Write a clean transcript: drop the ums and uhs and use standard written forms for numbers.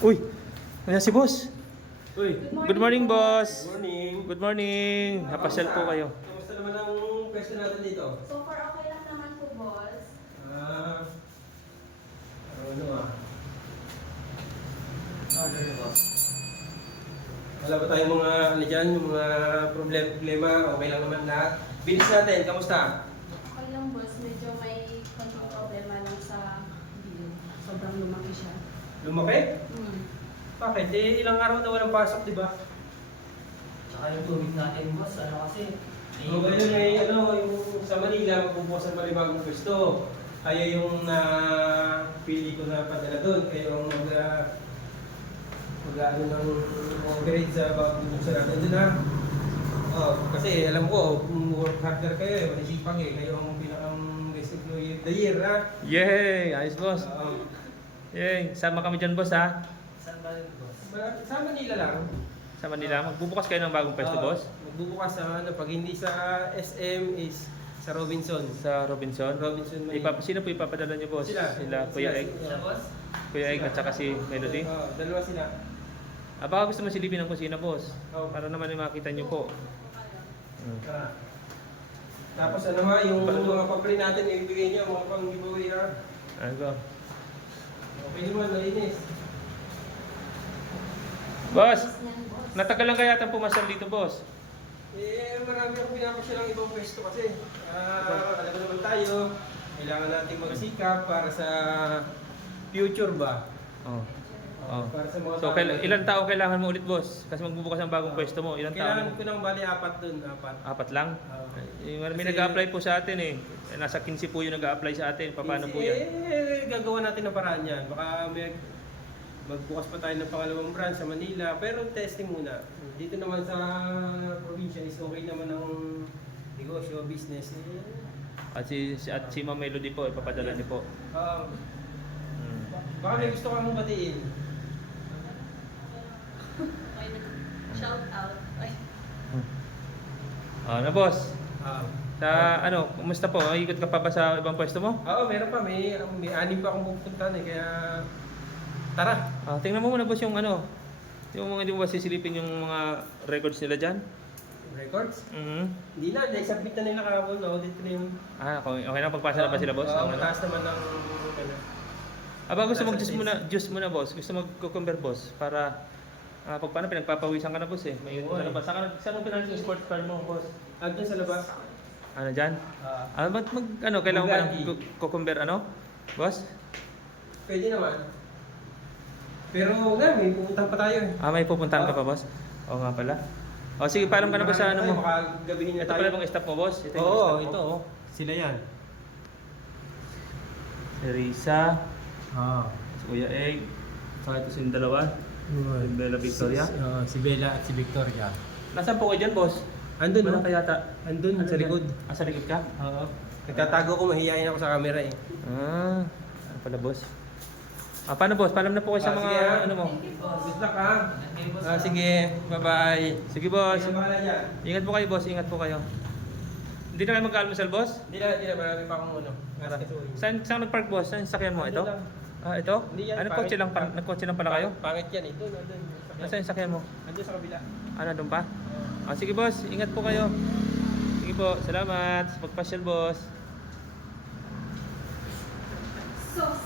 Uy! Ayan si boss. Uy, Good morning, boss. morning. Good morning. Napasyal po kayo. Kamusta naman ang pwesto natin dito? So far, okay lang naman po, boss. Ah, ano ah? Ganun boss. Wala ba tayong mga ano dyan, yung mga problema? Okay lang naman lahat. Bilis natin, kamusta? Okay lang, boss. Medyo may konting problema lang sa bill. Sobrang lumaki siya. Lumaki? Hmm. Bakit? Eh, ilang araw na walang pasok, di ba? Tsaka yung tubig natin, boss, ano kasi? So, ngayon may ano, yung sa Manila, magpupusan pa rin bagong pwesto. Kayo yung pili ko na padala doon. Kayo ang mag-ano ng overhead sa pagpupusan natin doon ha. Oh, kasi alam ko, work harder kayo, manisipag eh. Kayo ang pinakang best employee of the year ha. Yay! Ayos, boss. Yay! Sama kami dyan, boss, ha? Saan ba yun, boss? Sa Manila lang. Sa Manila. Magbubukas kayo ng bagong pwesto, boss? Magbubukas sa ano, pag hindi sa SM is sa Robinson. Sa Robinson. Robinson Manila. Sino po ipapadala niyo, boss? Sila Kuya Egg. Sila, boss? Kuya Egg at saka si Melody. Dalawa sila. Baka gusto mo silipin ng kusina, boss. Oh. Para naman yung makita niyo po. Tara. Tapos ano nga, yung mga papel natin ibigay niyo, mga pang giveaway ha. Ano ba? Okay naman, malinis. Boss! Boss niyan, boss. Natagal lang kaya itong pumasal dito, boss. Eh, marami akong pinapasya ng ibang pwesto kasi. Alam mo naman tayo, kailangan natin magsikap para sa future ba? Oh. Oh. Para sa mga So, ilan tao kailangan mo ulit, boss? Kasi magbubukas ang bagong pwesto mo. Ilan Kailangan tao? ko ng bali 4 dun, 4. Apat lang? May Kasi- nag-a-apply po sa atin eh. Nasa 15 po yung nag-a-apply sa atin. Paano po yan? Gagawa natin ng paraan yan. Baka magbukas pa tayo ng pangalawang branch sa Manila. Pero testing muna. Dito naman sa probinsya is okay naman ang negosyo, business. At si Ma'am Melody po, ipapadala niyo po. Baka may gusto kang batiin. Okay na. Shout out. Ay. Na boss. Ah. Sa kumusta po? Ikot ka pa ba sa ibang pwesto mo? Oo, meron pa. May 6 pa akong pupuntahan eh. Kaya tara. Tingnan mo muna boss yung yung mga hindi mo ba sisilipin yung mga records nila dyan? Records? Mhm. Hindi na. Na-submit na nila kahapon. Audit ko na yun. Okay na. Pagpasa na ba sila boss? Oo, mataas naman ang Gusto juice muna boss. Gusto mag-cucumber boss para pag paano pinagpapawisan ka na boss eh. May Oo, sa labas. Saan mo pinalis yung sports car mo boss? Doon sa labas. Dyan? Ba't kailangan mo pa ng cucumber boss? Pwede naman. Pero may pupuntahan pa tayo eh. May pupuntahan ka pa boss? Oo nga pala. Sige, paalam ka na ba sa mo? Baka gabihin na Ito tayo. pala bang staff mo boss? Ito yung Oo, staff mo. ito oh. Sila yan. Si Risa, si Kuya Egg, saka ito yung dalawa. Si Bella Victoria. Si Bella at si Victoria. Nasaan po kayo dyan boss? Andun Wala oh. kaya Andun sa likod. Sa likod ka? Oo. Nagtatago ko, mahihayin ako sa camera eh. Ano pala boss? Paano boss? Paalam na po kayo sa mga Sige, ano mo? Thank you, boss. Good luck ha. Okay, boss. Sige, bye-bye. Sige boss. Sige, bahala dyan. Ingat po kayo boss, ingat po kayo. Hindi na kayo mag-almusal boss? Hindi na, marami pa akong ano. Saan nag-park boss? Saan yung sakyan mo? Ito? Ano lang. Ito? Hindi yan, Nagkotse lang, pangit. nagkotse lang pala kayo? Pangit yan eh. Doon. Nasaan yung sakyan mo? Andun sa kabila. Doon pa? Sige boss, ingat po kayo. Sige po, salamat sa pagpasyal boss. Sos.